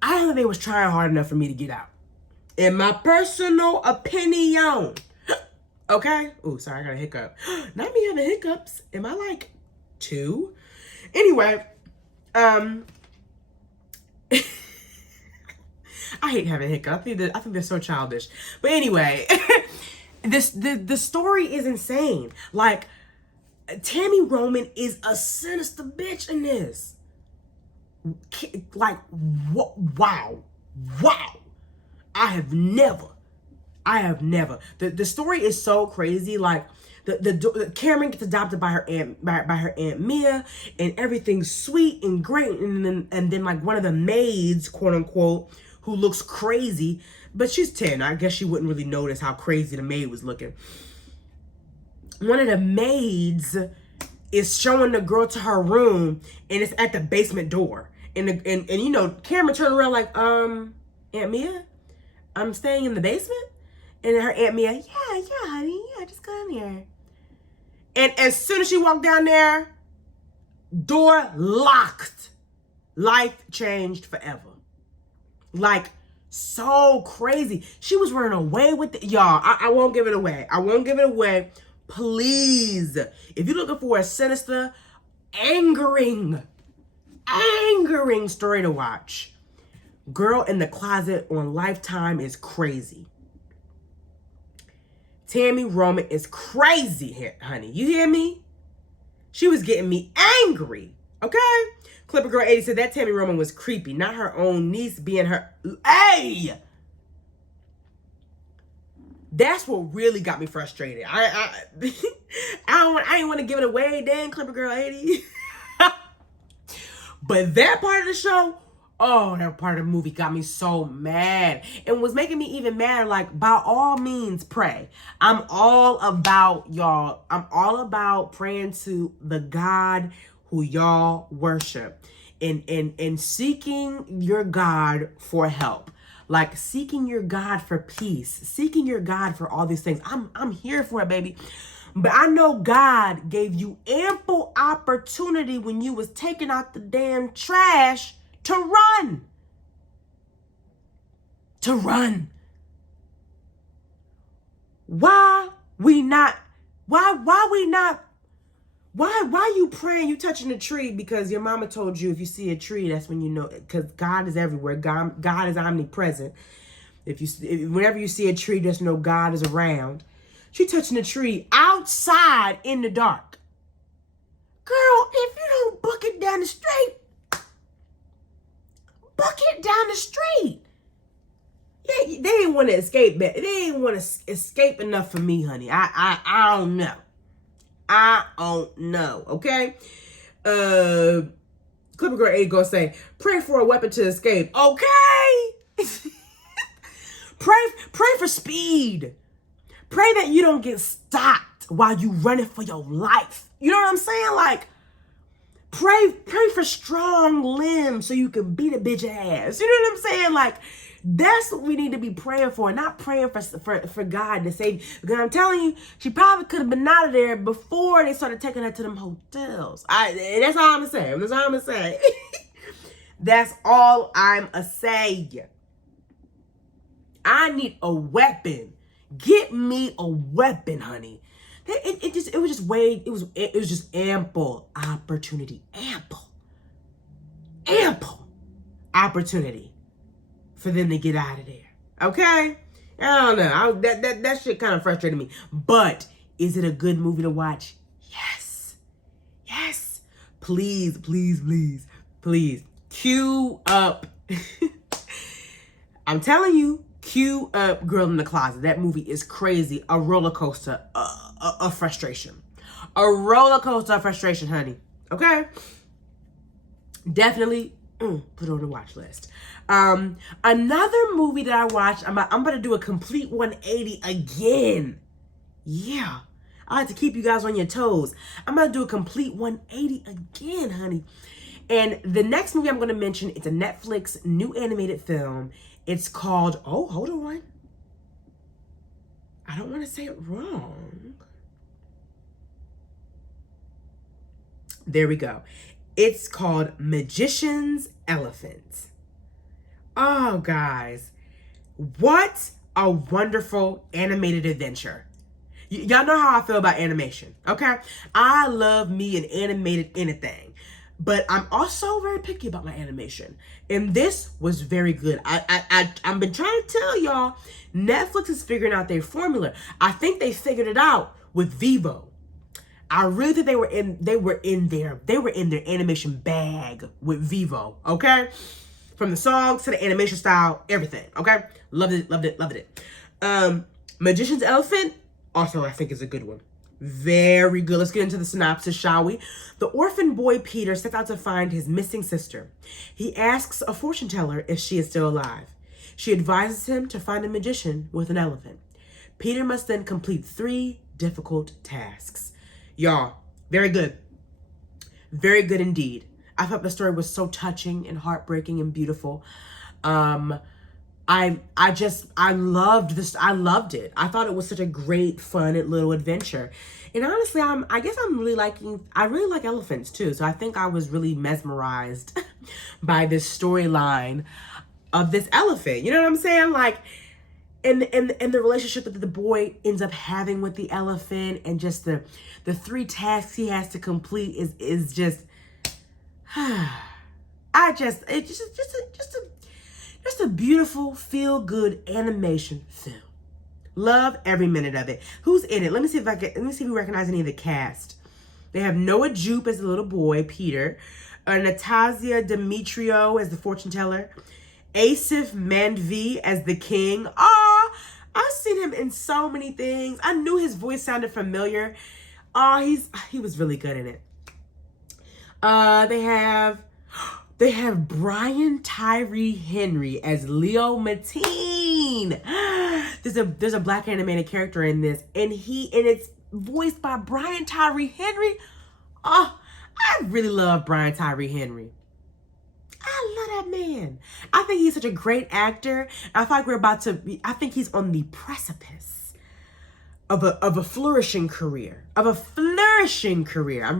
I don't think they was trying hard enough for me to get out. In my personal opinion. Okay? Oh, sorry, I got a hiccup. Not me having hiccups. Am I like 2? Anyway, I hate having hiccups. I think they're so childish. But anyway, the story is insane. Like, Tami Roman is a sinister bitch in this. Like, wow. I have never. The story is so crazy. Like, the Cameron gets adopted by her aunt Mia, and everything's sweet and great, and then like one of the maids, quote unquote, who looks crazy, but she's 10. I guess she wouldn't really notice how crazy the maid was looking. One of the maids is showing the girl to her room, and it's at the basement door. And you know, Cameron turned around like, Aunt Mia, I'm staying in the basement? And her Aunt Mia, yeah, honey, yeah, just go in here. And as soon as she walked down there, door locked. Life changed forever. Like, so crazy. She was running away with it. Y'all, I won't give it away. Please, if you're looking for a sinister, angering story to watch, Girl in the Closet on Lifetime is crazy. Tami Roman is crazy here, honey. You hear me? She was getting me angry, okay? Clipper Girl 80 said that Tami Roman was creepy, not her own niece being her. Hey! That's what really got me frustrated. I didn't want to give it away, dang, Clipper Girl 80. But that part of the show, oh, that part of the movie got me so mad. And was making me even madder, like, by all means, pray. I'm all about, y'all, I'm all about praying to the God who y'all worship. And seeking your God for help. Like, seeking your God for peace. Seeking your God for all these things. I'm here for it, baby. But I know God gave you ample opportunity when you was taking out the damn trash to run. To run. Why you praying, you touching a tree because your mama told you if you see a tree, that's when you know, because God is everywhere. God is omnipresent. Whenever you see a tree, just know God is around. She touching a tree outside in the dark. Girl, if you don't book it down the street, book it down the street. Yeah, they didn't want to escape, but they didn't want to escape enough for me, honey. I don't know. I don't know, okay? Clipper Girl 8 gonna say, pray for a weapon to escape. Okay? Pray for speed. Pray that you don't get stopped while you running for your life. You know what I'm saying? Like, pray for strong limbs so you can beat a bitch ass. You know what I'm saying? Like, that's what we need to be praying for, not praying for God to save you. Because I'm telling you, she probably could have been out of there before they started taking her to them hotels. That's all I'm saying. That's all I'm gonna say. That's all I'm a say. I need a weapon. Get me a weapon, honey. It was just ample opportunity. Ample opportunity for them to get out of there. Okay? I don't know. That shit kind of frustrated me. But is it a good movie to watch? Yes. Yes. Please, please, please, please. Cue up. I'm telling you, cue up Girl in the Closet. That movie is crazy. A roller coaster of frustration. A roller coaster of frustration, honey. Okay? Definitely put it on the watch list. Another movie that I watched, I'm going to do a complete 180 again. Yeah. I like to keep you guys on your toes. I'm going to do a complete 180 again, honey. And the next movie I'm going to mention, it's a Netflix new animated film. It's called, oh, hold on. I don't want to say it wrong. There we go. It's called Magician's Elephant. Oh, guys. What a wonderful animated adventure. Y'all know how I feel about animation, okay? I love me an animated anything. But I'm also very picky about my animation. And this was very good. I've been trying to tell y'all, Netflix is figuring out their formula. I think they figured it out with Vivo. I really think they were in their animation bag with Vivo, okay? From the songs to the animation style, everything, okay? Loved it. Magician's Elephant, also I think is a good one. Very good. Let's get into the synopsis, shall we? The orphan boy Peter sets out to find his missing sister. He asks a fortune teller if she is still alive. She advises him to find a magician with an elephant. Peter must then complete 3 difficult tasks. Y'all, very good. Very good indeed. I thought the story was so touching and heartbreaking and beautiful. I loved this. I loved it. I thought it was such a great, fun little adventure. And honestly, I really like elephants too. So I think I was really mesmerized by this storyline of this elephant. You know what I'm saying? Like, and the relationship that the boy ends up having with the elephant, and just the 3 tasks he has to complete is just just a beautiful, feel-good animation film. Love every minute of it. Who's in it? Let me see if we recognize any of the cast. They have Noah Jupe as the little boy, Peter. Natasha Demetrio as the fortune teller. Asif Mandvi as the king. I've seen him in so many things. I knew his voice sounded familiar. He was really good in it. They have Brian Tyree Henry as Leo Mateen. There's a black animated character in this, and it's voiced by Brian Tyree Henry. Oh, I really love Brian Tyree Henry. I love that man. I think he's such a great actor. I think he's on the precipice of a flourishing career. I'm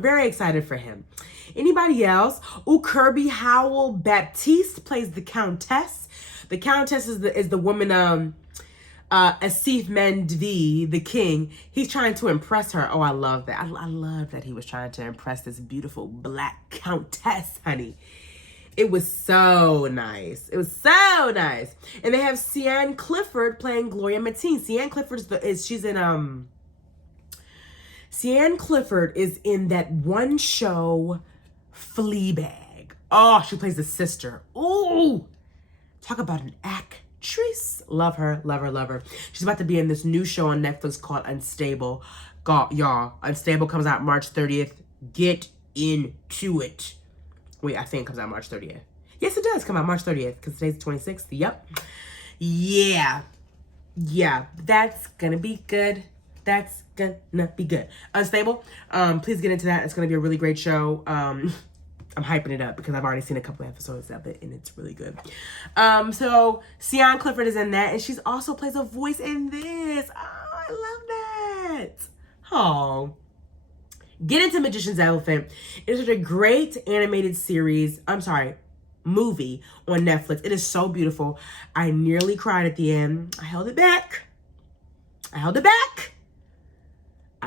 very excited for him. Anybody else? Kirby Howell Baptiste plays the Countess. The Countess is the woman, Asif Mandvi, the king. He's trying to impress her. Oh, I love that. I love that he was trying to impress this beautiful black countess, honey. It was so nice. And they have Sian Clifford playing Gloria Mateen. Sian Clifford Sian Clifford is in that one show, Fleabag. Oh, she plays the sister. Ooh, talk about an actress. Love her. She's about to be in this new show on Netflix called Unstable. Y'all, Unstable comes out March 30th. Get into it. Wait, I think it comes out March 30th. Yes, it does come out March 30th because today's the 26th. Yep. Yeah, that's gonna be good. Unstable. Please get into that. It's gonna be a really great show. I'm hyping it up because I've already seen a couple episodes of it and it's really good. So Sian Clifford is in that, and she's also plays a voice in this. Oh, I love that. Oh. Get into Magician's Elephant. It is such a great animated movie on Netflix. It is so beautiful. I nearly cried at the end. I held it back. I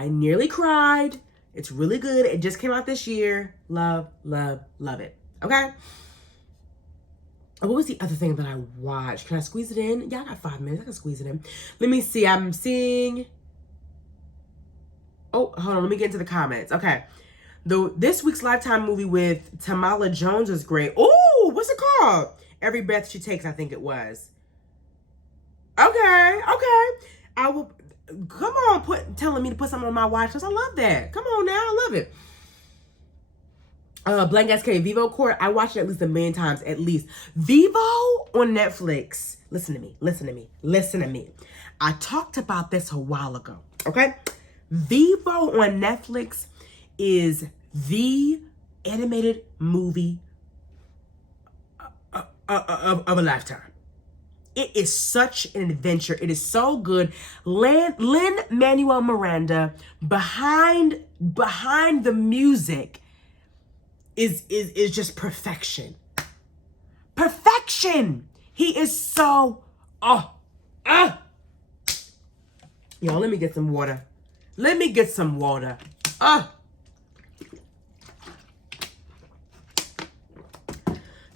nearly cried. It's really good. It just came out this year. Love it. Okay? What was the other thing that I watched? Can I squeeze it in? Yeah, I got 5 minutes. I can squeeze it in. Let me see. I'm seeing... Oh, hold on. Let me get into the comments. Okay. This week's Lifetime movie with Tamala Jones is great. Oh, what's it called? Every Breath She Takes, I think it was. Okay. Come on, telling me to put something on my watch list. I love that. Come on now, I love it. Blank SK Vivo Court. I watched it at least 1,000,000 times, at least. Vivo on Netflix. Listen to me. Listen to me. Listen to me. I talked about this a while ago. Okay, Vivo on Netflix is the animated movie of a lifetime. It is such an adventure. It is so good. Lin-Manuel Miranda behind the music is just perfection. Perfection. He is so Y'all, let me get some water. Let me get some water.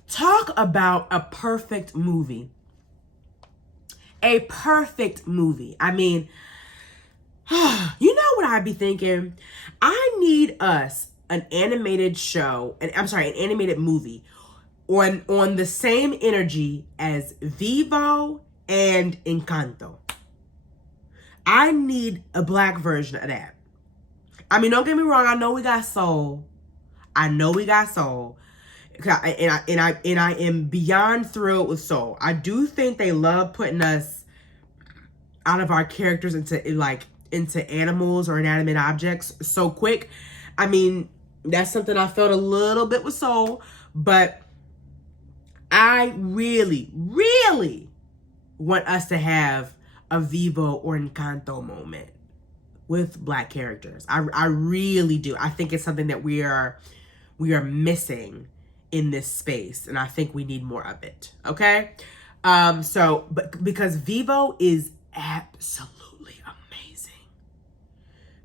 Talk about a perfect movie. A perfect movie. I mean, you know what I'd be thinking? I need us an animated show, an animated movie on the same energy as Vivo and Encanto. I need a black version of that. I mean, don't get me wrong. I know we got Soul. And I am beyond thrilled with Soul. I do think they love putting us out of our characters into animals or inanimate objects so quick. I mean, that's something I felt a little bit with Soul, but I really, really want us to have a Vivo or Encanto moment with black characters. I really do. I think it's something that we are missing in this space, and I think we need more of it. Okay, but because Vivo is absolutely amazing.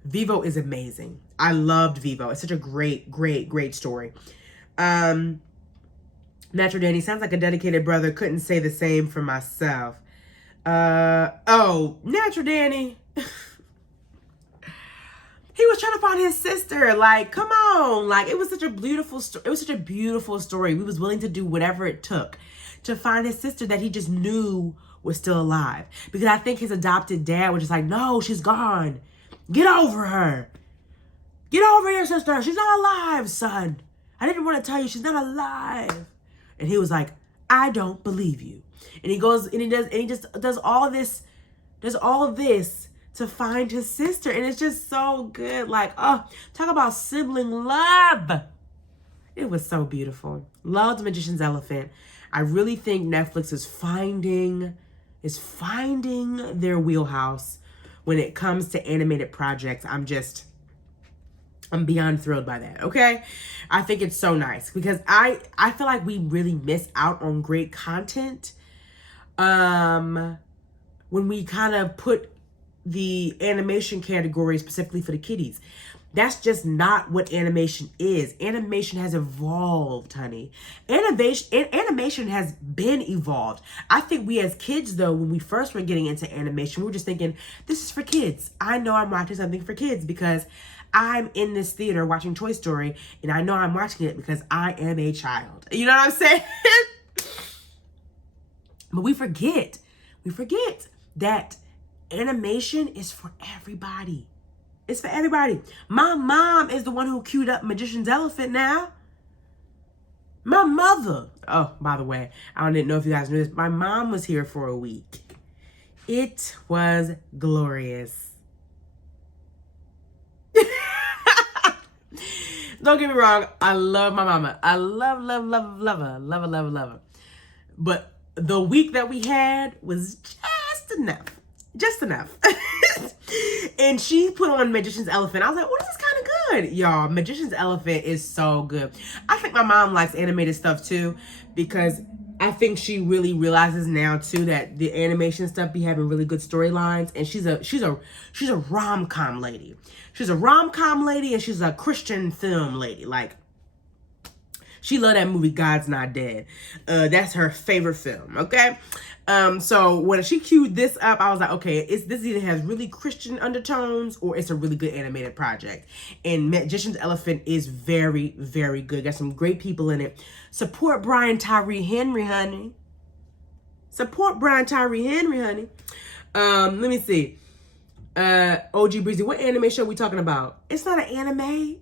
Vivo is amazing. I loved Vivo. It's such a great story. Natural Danny sounds like a dedicated brother. Couldn't say the same for myself. Natural Danny. He was trying to find his sister. Like, come on. Like, it was such a beautiful story. We was willing to do whatever it took to find his sister that he just knew was still alive. Because I think his adopted dad was just like, no, she's gone. Get over her. Get over your sister. She's not alive, son. I didn't want to tell you she's not alive. And he was like, I don't believe you. And he goes and he just does all this to find his sister. And it's just so good. Like, talk about sibling love. It was so beautiful. Loved Magician's Elephant. I really think Netflix is finding their wheelhouse when it comes to animated projects. I'm beyond thrilled by that, okay? I think it's so nice because I feel like we really miss out on great content when we kind of put the animation category specifically for the kiddies. That's just not what animation is. Animation has evolved, honey. Animation has been evolved. I think we as kids, though, when we first were getting into animation, we were just thinking, this is for kids. I know I'm watching something for kids because I'm in this theater watching Toy Story, and I know I'm watching it because I am a child. You know what I'm saying? But we forget that animation is for everybody. It's for everybody. My mom is the one who queued up Magician's Elephant now. My mother. Oh, by the way, I didn't know if you guys knew this. My mom was here for a week. It was glorious. Don't get me wrong. I love my mama. I love her. But the week that we had was just enough. And she put on Magician's Elephant. I was like, oh, this is kind of good. Y'all, Magician's Elephant is so good. I think my mom likes animated stuff too, because I think she really realizes now too that the animation stuff be having really good storylines. And she's a rom-com lady. She's a rom-com lady and she's a Christian film lady. Like, she loved that movie God's Not Dead. That's her favorite film, okay? So when she queued this up, I was like, okay, this either has really Christian undertones or it's a really good animated project. And Magician's Elephant is very, very good. Got some great people in it. Support Brian Tyree Henry, honey. Support Brian Tyree Henry, honey. Let me see. OG Breezy, what anime show we talking about? It's not an anime.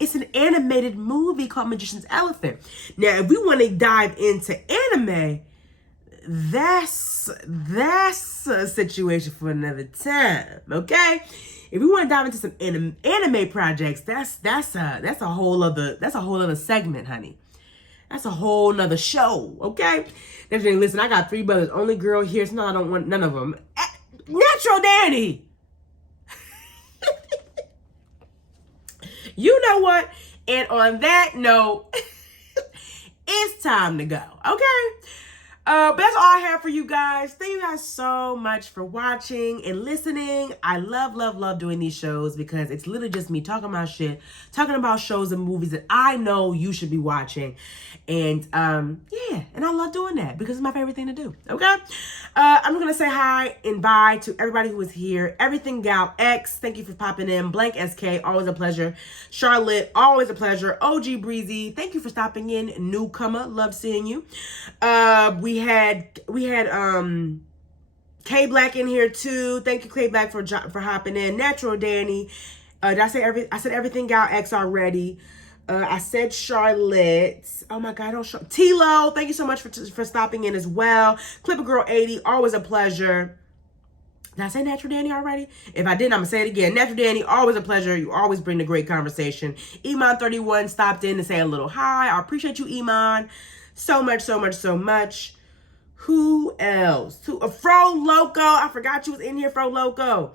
It's an animated movie called Magician's Elephant. Now, if we want to dive into anime, that's a situation for another time, okay? If we want to dive into some anime projects, that's a whole other segment, honey. That's a whole nother show, okay? Definitely, listen, I got 3 brothers. Only girl here, so no, I don't want none of them. Natural Danny. You know what? And on that note, it's time to go, okay? But that's all I have for you guys. Thank you guys so much for watching and listening. I love doing these shows because it's literally just me talking about shit, talking about shows and movies that I know you should be watching. And yeah, and I love doing that because it's my favorite thing to do, okay? I'm gonna say hi and bye to everybody who is here. Everything Gal X, thank you for popping in. Blank SK, always a pleasure. Charlotte, always a pleasure. OG Breezy, thank you for stopping in. Newcomer, love seeing you. We had K Black in here too. Thank you, K Black, for hopping in. Natural Danny. I said everything Gal X already. I said Charlotte. Oh my God, Tilo, thank you so much for stopping in as well. Clipper Girl 80, always a pleasure. Did I say Natural Danny already? If I didn't, I'm gonna say it again. Natural Danny, always a pleasure. You always bring the great conversation. Iman31 stopped in to say a little hi. I appreciate you, Iman. So much. Who else? Fro Loco. I forgot you was in here, Fro Loco.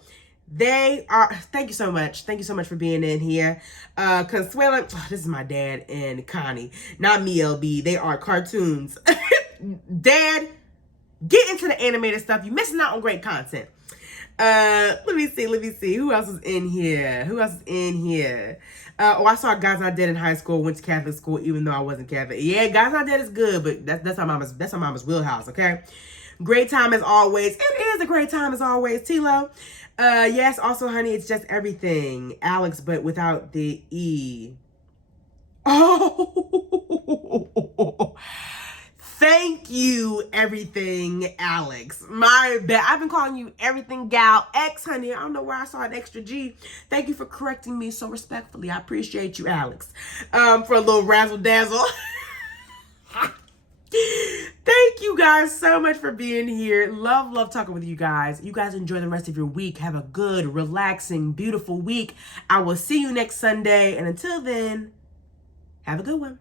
Thank you so much. Thank you so much for being in here. Consuelo, this is my dad and Connie, not me, LB. They are cartoons. Dad, get into the animated stuff. You're missing out on great content. Let me see. Who else is in here? I saw Guys Not Dead in high school, went to Catholic school, even though I wasn't Catholic. Yeah, Guys Not Dead is good, but that's my mama's wheelhouse, okay? Great time as always. It is a great time as always, Tilo. Yes, also, honey, it's just everything. Alex, but without the E. Oh, thank you, everything, Alex. My bad. I've been calling you everything Gal X, honey. I don't know where I saw an extra G. Thank you for correcting me so respectfully. I appreciate you, Alex. For a little razzle dazzle. Thank you guys so much for being here. Love talking with you guys. You guys enjoy the rest of your week. Have a good, relaxing, beautiful week. I will see you next Sunday. And until then, have a good one.